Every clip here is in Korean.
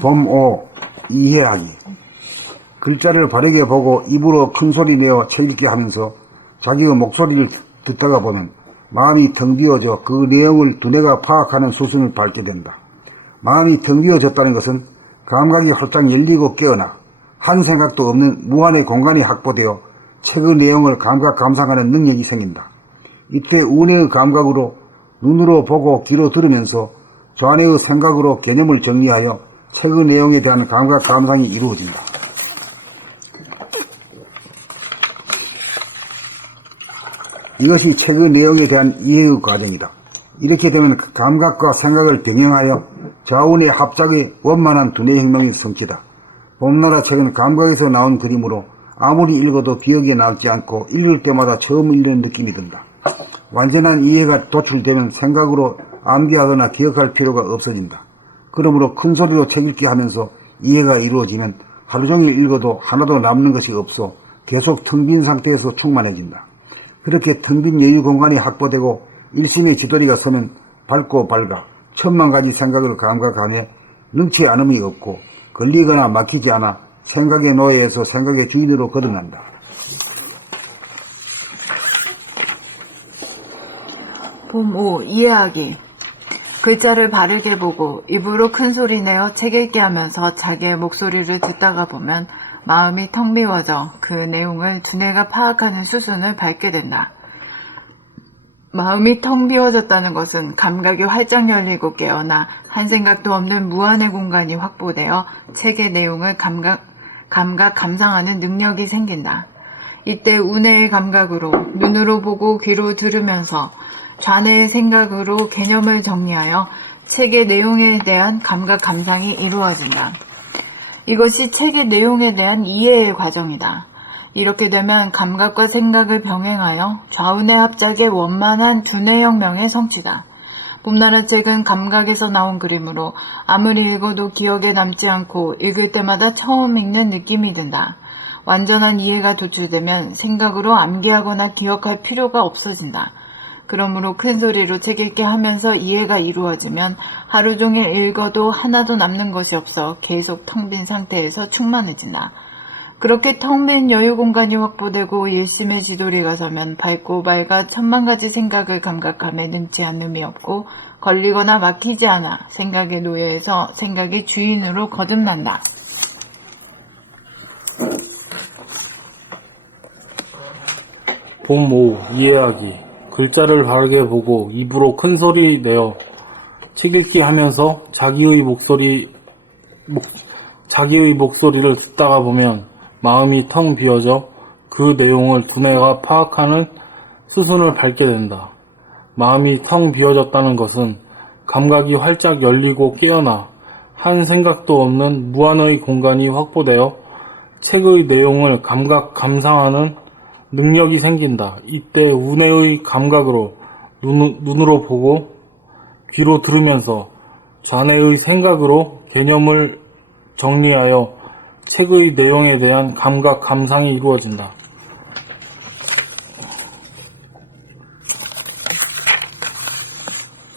봄5 이해하기. 글자를 바르게 보고 입으로 큰 소리 내어 책 읽게 하면서 자기의 목소리를 듣다가 보면 마음이 텅 비어져 그 내용을 두뇌가 파악하는 수준을 밟게 된다. 마음이 텅 비어졌다는 것은 감각이 활짝 열리고 깨어나 한 생각도 없는 무한의 공간이 확보되어 책의 내용을 감각 감상하는 능력이 생긴다. 이때 운해의 감각으로 눈으로 보고 귀로 들으면서 좌뇌의 생각으로 개념을 정리하여 책의 내용에 대한 감각 감상이 이루어진다. 이것이 책의 내용에 대한 이해의 과정이다. 이렇게 되면 감각과 생각을 병행하여 좌우의 합작의 원만한 두뇌 혁명이 성취다. 봄나라 책은 감각에서 나온 그림으로 아무리 읽어도 기억에 남지 않고 읽을 때마다 처음 읽는 느낌이 든다. 완전한 이해가 도출되면 생각으로 암기하거나 기억할 필요가 없어진다. 그러므로 큰 소리로 책 읽기 하면서 이해가 이루어지면 하루 종일 읽어도 하나도 남는 것이 없어 계속 텅 빈 상태에서 충만해진다. 그렇게 텅 빈 여유 공간이 확보되고 일심의 지도리가 서면 밝고 밝아 천만 가지 생각을 감각하며 능치 않음이 없고 걸리거나 막히지 않아 생각의 노예에서 생각의 주인으로 거듭난다. 봄5 이해하기. 글자를 바르게 보고 입으로 큰 소리 내어 책 읽게 하면서 자기의 목소리를 듣다가 보면 마음이 텅 비워져 그 내용을 두뇌가 파악하는 수준을 밟게 된다. 마음이 텅 비워졌다는 것은 감각이 활짝 열리고 깨어나 한 생각도 없는 무한의 공간이 확보되어 책의 내용을 감각 감상하는 능력이 생긴다. 이때 우뇌의 감각으로 눈으로 보고 귀로 들으면서 좌뇌의 생각으로 개념을 정리하여 책의 내용에 대한 감각 감상이 이루어진다. 이것이 책의 내용에 대한 이해의 과정이다. 이렇게 되면 감각과 생각을 병행하여 좌우뇌 합작의 원만한 두뇌혁명의 성취다. 봄나라 책은 감각에서 나온 그림으로 아무리 읽어도 기억에 남지 않고 읽을 때마다 처음 읽는 느낌이 든다. 완전한 이해가 도출되면 생각으로 암기하거나 기억할 필요가 없어진다. 그러므로 큰 소리로 책 읽게 하면서 이해가 이루어지면 하루 종일 읽어도 하나도 남는 것이 없어 계속 텅 빈 상태에서 충만해진다. 그렇게 텅 빈 여유 공간이 확보되고 일심의 지도리가 서면 밝고 밝아 천만 가지 생각을 감각함에 능치 않음이 없고 걸리거나 막히지 않아 생각의 노예에서 생각의 주인으로 거듭난다. 봄5 이해하기. 글자를 바르게 보고 입으로 큰 소리 내어 책 읽기 하면서 자기의 목소리를 듣다가 보면 마음이 텅 비어져 그 내용을 두뇌가 파악하는 수순을 밟게 된다. 마음이 텅 비어졌다는 것은 감각이 활짝 열리고 깨어나 한 생각도 없는 무한의 공간이 확보되어 책의 내용을 감각 감상하는 능력이 생긴다. 이때 우뇌의 감각으로 눈으로 보고 귀로 들으면서 좌뇌의 생각으로 개념을 정리하여 책의 내용에 대한 감각 감상이 이루어진다.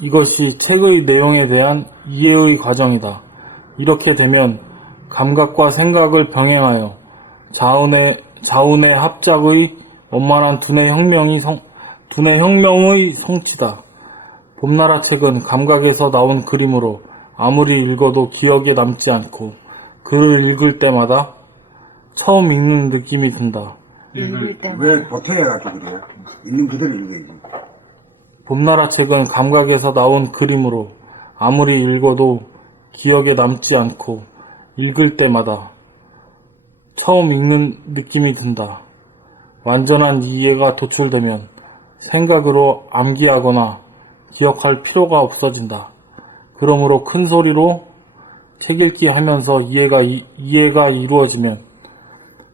이것이 책의 내용에 대한 이해의 과정이다. 이렇게 되면 감각과 생각을 병행하여 좌우뇌 합작의 원만한 두뇌 혁명의 성취다. 봄나라 책은 감각에서 나온 그림으로 아무리 읽어도 기억에 남지 않고 글을 읽을 때마다 처음 읽는 느낌이 든다. 왜 보태해가지고 그래요? 있는 그대로 읽어야지. 봄나라 책은 감각에서 나온 그림으로 아무리 읽어도 기억에 남지 않고 읽을 때마다 처음 읽는 느낌이 든다. 완전한 이해가 도출되면 생각으로 암기하거나 기억할 필요가 없어진다. 그러므로 큰 소리로 책 읽기 하면서 이해가 이루어지면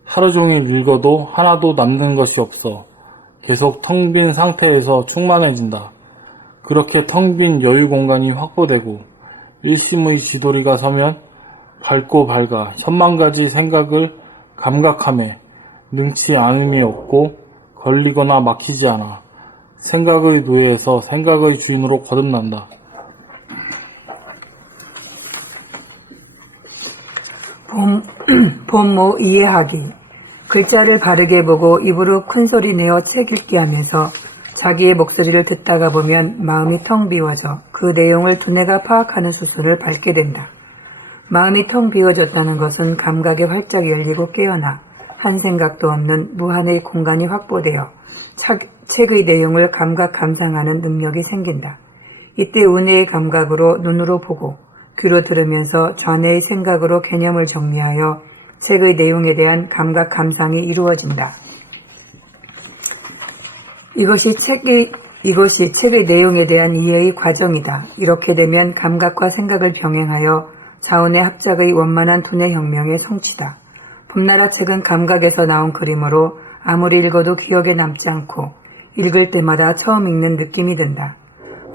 하루 종일 읽어도 하나도 남는 것이 없어 계속 텅 빈 상태에서 충만해진다. 그렇게 텅 빈 여유 공간이 확보되고 일심의 지도리가 서면 밝고 밝아 천만 가지 생각을 감각하며 능치 않음이 없고 걸리거나 막히지 않아 생각의 노예에서 생각의 주인으로 거듭난다. 본모 이해하기. 글자를 바르게 보고 입으로 큰소리 내어 책 읽기 하면서 자기의 목소리를 듣다가 보면 마음이 텅 비워져 그 내용을 두뇌가 파악하는 수순을 밟게 된다. 마음이 텅 비워졌다는 것은 감각이 활짝 열리고 깨어나 한 생각도 없는 무한의 공간이 확보되어 책의 내용을 감각 감상하는 능력이 생긴다. 이때 운해의 감각으로 눈으로 보고 귀로 들으면서 좌뇌의 생각으로 개념을 정리하여 책의 내용에 대한 감각 감상이 이루어진다. 이것이 책의 내용에 대한 이해의 과정이다. 이렇게 되면 감각과 생각을 병행하여 자운의 합작의 원만한 두뇌혁명의 성취다. 봄나라 책은 감각에서 나온 그림으로 아무리 읽어도 기억에 남지 않고 읽을 때마다 처음 읽는 느낌이 든다.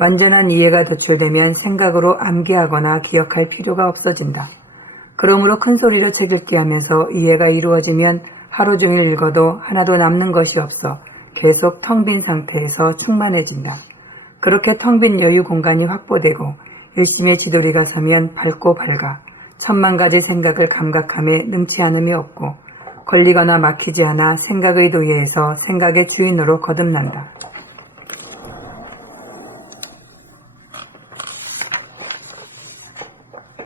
완전한 이해가 도출되면 생각으로 암기하거나 기억할 필요가 없어진다. 그러므로 큰 소리로 책 읽기 하면서 이해가 이루어지면 하루 종일 읽어도 하나도 남는 것이 없어 계속 텅 빈 상태에서 충만해진다. 그렇게 텅 빈 여유 공간이 확보되고 일심의 지도리가 서면 밝고 밝아 천만 가지 생각을 감각함에 능치 않음이 없고 걸리거나 막히지 않아 생각의 도예에서 생각의 주인으로 거듭난다.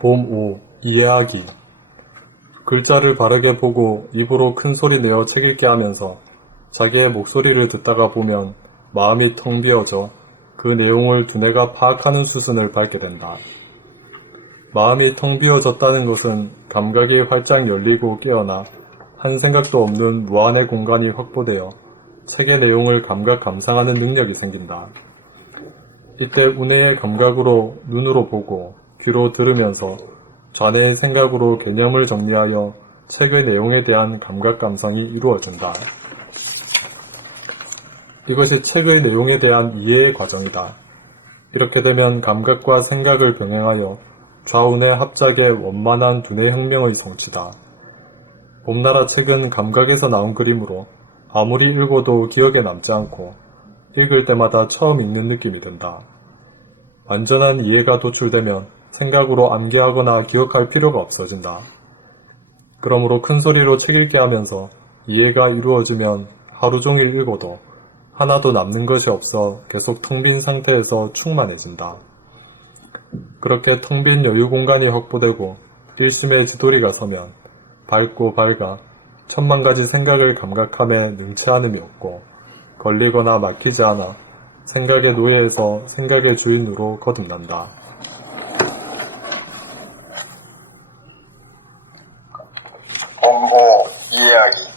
봄 5. 이해하기. 글자를 바르게 보고 입으로 큰 소리 내어 책 읽게 하면서 자기의 목소리를 듣다가 보면 마음이 텅 비어져 그 내용을 두뇌가 파악하는 수순을 밟게 된다. 마음이 텅 비어졌다는 것은 감각이 활짝 열리고 깨어나 한 생각도 없는 무한의 공간이 확보되어 책의 내용을 감각 감상하는 능력이 생긴다. 이때 운해의 감각으로 눈으로 보고 귀로 들으면서 좌뇌의 생각으로 개념을 정리하여 책의 내용에 대한 감각 감상이 이루어진다. 이것이 책의 내용에 대한 이해의 과정이다. 이렇게 되면 감각과 생각을 병행하여 좌운의 합작의 원만한 두뇌혁명의 성취다. 봄나라 책은 감각에서 나온 그림으로 아무리 읽어도 기억에 남지 않고 읽을 때마다 처음 읽는 느낌이 든다. 완전한 이해가 도출되면 생각으로 암기하거나 기억할 필요가 없어진다. 그러므로 큰 소리로 책 읽게 하면서 이해가 이루어지면 하루 종일 읽어도 하나도 남는 것이 없어 계속 텅 빈 상태에서 충만해진다. 그렇게 텅 빈 여유 공간이 확보되고 일심의 지도리가 서면 밝고 밝아 천만 가지 생각을 감각함에 능치 않음이 없고 걸리거나 막히지 않아 생각의 노예에서 생각의 주인으로 거듭난다. 봄호 이해하기.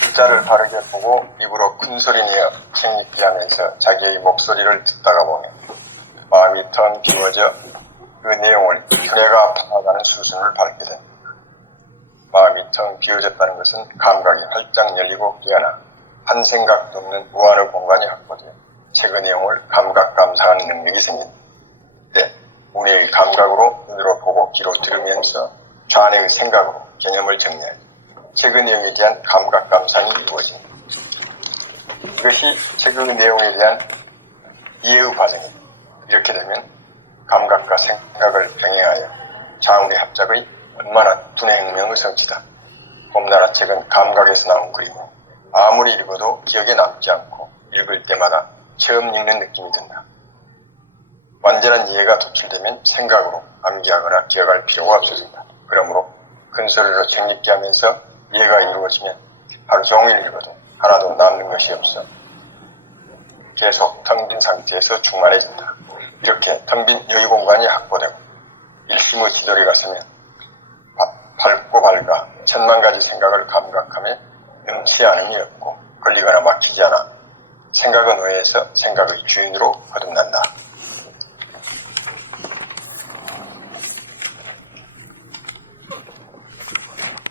글자를 바르게 보고 입으로 큰 소리 내어 책 읽기 하면서 자기의 목소리를 듣다가 보면 마음이 텅 비워져 그 내용을 두뇌가 파악하는 수순을 밟게 된다. 마음이 텅 비워졌다는 것은 감각이 활짝 열리고 깨어나 한 생각도 없는 무한의 공간이 확보되어 책의 내용을 감각 감상하는 능력이 생긴다. 이때 운해의 감각으로 눈으로 보고 귀로 들으면서 좌뇌의 생각으로 개념을 정리하여 책의 내용에 대한 감각 감상이 이루어진다. 이것이 책의 내용에 대한 이해의 과정입니다. 이렇게 되면 감각과 생각을 병행하여 자운의 합작의 원만한 두뇌혁명의 성취다. 봄나라 책은 감각에서 나온 그림으로 아무리 읽어도 기억에 남지 않고 읽을 때마다 처음 읽는 느낌이 든다. 완전한 이해가 도출되면 생각으로 암기하거나 기억할 필요가 없어진다. 그러므로 큰 소리로 책 읽기 하면서 이해가 이루어지면 하루 종일 읽어도 하나도 남는 것이 없어 계속 텅 빈 상태에서 충만해진다. 이렇게 텅 빈 여유 공간이 확보되고 일심의 지도리가 서면 밝고 밝아 천만 가지 생각을 감각함에 능치 않음이 없고 걸리거나 막히지 않아 생각의 노예에서 생각의 주인으로 거듭난다.